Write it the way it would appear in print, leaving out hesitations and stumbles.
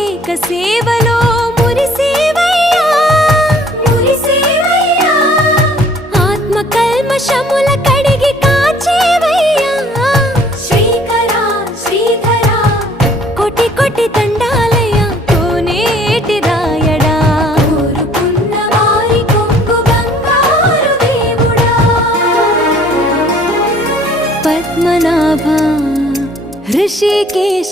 అభిషేక సేవలో మురిసేవయ్యా మురిసేవయ్యా ఆత్మ కల్మషముల కడిగి కాచేవయ్యా శ్రీకరా శ్రీధరా కోటి కోటి దండాలయ్యా కోనేటి రాయడా కోరుకున్న వారి కొంగు బంగారు దేవుడా పద్మనాభ ऋषिकेश